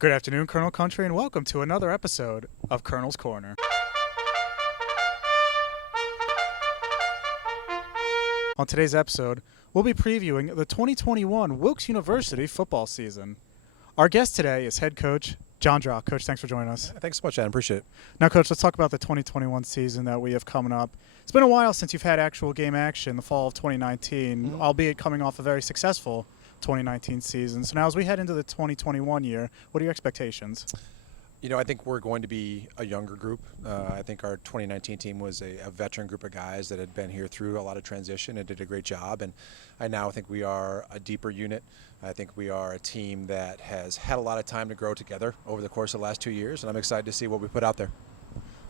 Good afternoon, Colonel Country, and welcome to another episode of Colonel's Corner. On today's episode, we'll be previewing the 2021 Wilkes University football season. Our guest today is head coach Jon Drach. Coach, thanks for joining us. Thanks so much, Adam. Appreciate it. Now, Coach, let's talk about the 2021 season that we have coming up. It's been a while since you've had actual game action, the fall of 2019, albeit coming off a very successful 2019 season. So now as we head into the 2021 year, what are your expectations? I think we're going to be a younger group. I think our 2019 team was a veteran group of guys that had been here through a lot of transition and did a great job. And I now think we are a deeper unit. I think we are a team that has had a lot of time to grow together over the course of the last 2 years, and I'm excited to see what we put out there.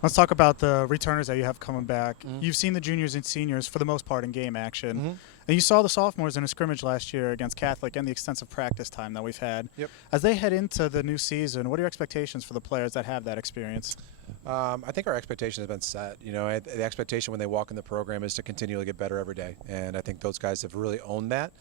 Let's talk about the returners that you have coming back. You've seen the juniors and seniors for the most part in game action. And you saw the sophomores in a scrimmage last year against Catholic and the extensive practice time that we've had. Yep. As they head into the new season, what are your expectations for the players that have that experience? I think our expectation has been set. The expectation when they walk in the program is to continually get better every day. And I think those guys have really owned that.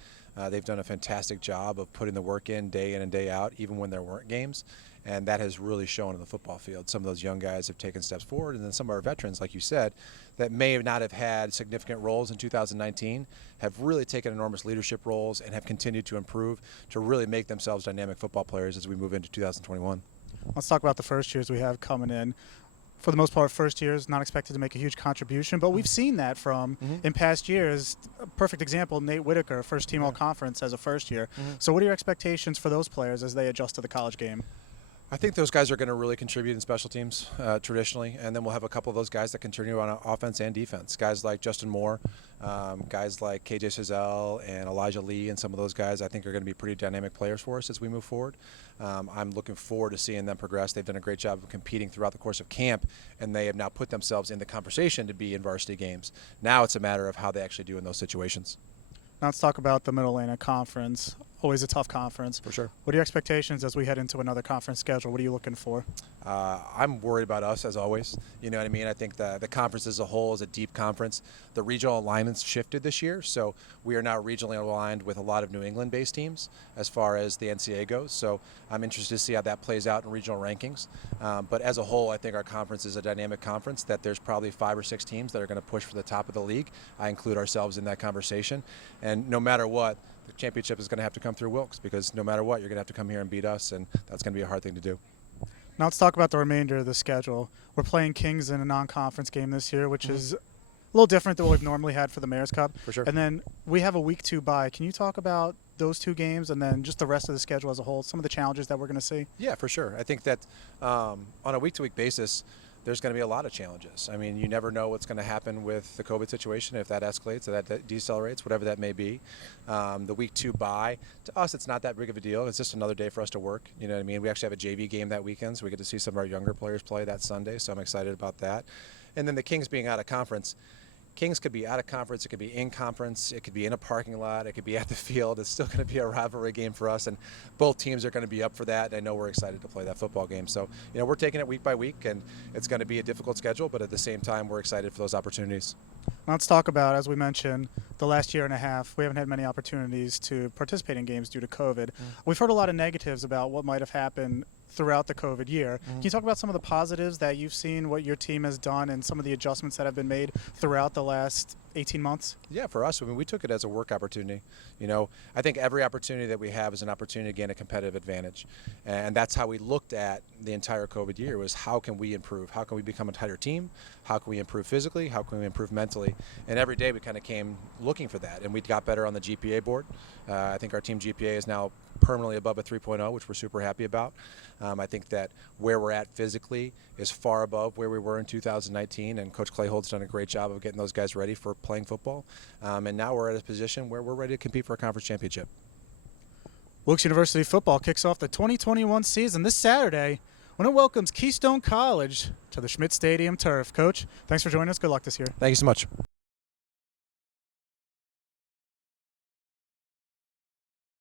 They've done a fantastic job of putting the work in and day out, even when there weren't games. And that has really shown in the football field. Some of those young guys have taken steps forward, and then some of our veterans, like you said, that may not have had significant roles in 2019, have really taken enormous leadership roles and have continued to improve to really make themselves dynamic football players as we move into 2021. Let's talk about the first years we have coming in. For the most part, first years not expected to make a huge contribution, but we've seen that from in past years. A perfect example, Nate Whitaker, first team all-conference as a first year. So what are your expectations for those players as they adjust to the college game? I think those guys are going to really contribute in special teams traditionally, and then we'll have a couple of those guys that continue on offense and defense. Guys like Justin Moore, guys like KJ Sizell and Elijah Lee, and some of those guys I think are going to be pretty dynamic players for us as we move forward. I'm looking forward to seeing them progress. They've done a great job of competing throughout the course of camp, and they have now put themselves in the conversation to be in varsity games. Now it's a matter of how they actually do in those situations. Now let's talk about the Mid-Atlantic Conference. Always a tough conference. For sure. What are your expectations as we head into another conference schedule? What are you looking for? I'm worried about us, as always. You know what I mean? I think the conference as a whole is a deep conference. The regional alignments shifted this year, so we are now regionally aligned with a lot of New England-based teams as far as the NCAA goes. So I'm interested to see how that plays out in regional rankings. But as a whole, I think our conference is a dynamic conference that there's probably 5 or 6 teams that are going to push for the top of the league. I include ourselves in that conversation. And no matter what, the championship is going to have to come through Wilkes, because no matter what, you're going to have to come here and beat us, and that's going to be a hard thing to do. Now let's talk about the remainder of the schedule. We're playing Kings in a non-conference game this year, which is a little different than what we've normally had for the Mayor's Cup. For sure. And then we have a week 2 bye. Can you talk about those 2 games and then just the rest of the schedule as a whole, some of the challenges that we're going to see? Yeah, for sure. I think that on a week-to-week basis, there's going to be a lot of challenges. I mean, you never know what's going to happen with the COVID situation, if that escalates or that decelerates, whatever that may be. The week 2 bye, to us, it's not that big of a deal. It's just another day for us to work. You know what I mean? We actually have a JV game that weekend, so we get to see some of our younger players play that Sunday, so I'm excited about that. And then the Kings being out of conference. Kings could be out of conference, it could be in conference, it could be in a parking lot, it could be at the field. It's still going to be a rivalry game for us, and both teams are going to be up for that. I know we're excited to play that football game. So, we're taking it week by week, and it's going to be a difficult schedule, but at the same time, we're excited for those opportunities. Let's talk about, as we mentioned, the last year and a half, we haven't had many opportunities to participate in games due to COVID. We've heard a lot of negatives about what might have happened throughout the COVID year. Can you talk about some of the positives that you've seen, what your team has done, and some of the adjustments that have been made throughout the last 18 months? Yeah, for us, we took it as a work opportunity. I think every opportunity that we have is an opportunity to gain a competitive advantage. And that's how we looked at the entire COVID year, was how can we improve? How can we become a tighter team? How can we improve physically? How can we improve mentally? And every day we kind of came looking for that. And we got better on the GPA board. I think our team GPA is now permanently above a 3.0, which we're super happy about. I think that where we're at physically is far above where we were in 2019, and Coach Clayhold's done a great job of getting those guys ready for playing football. And now we're at a position where we're ready to compete for a conference championship. Wilkes University football kicks off the 2021 season this Saturday when it welcomes Keystone College to the Schmidt Stadium turf. Coach, thanks for joining us. Good luck this year. Thank you so much.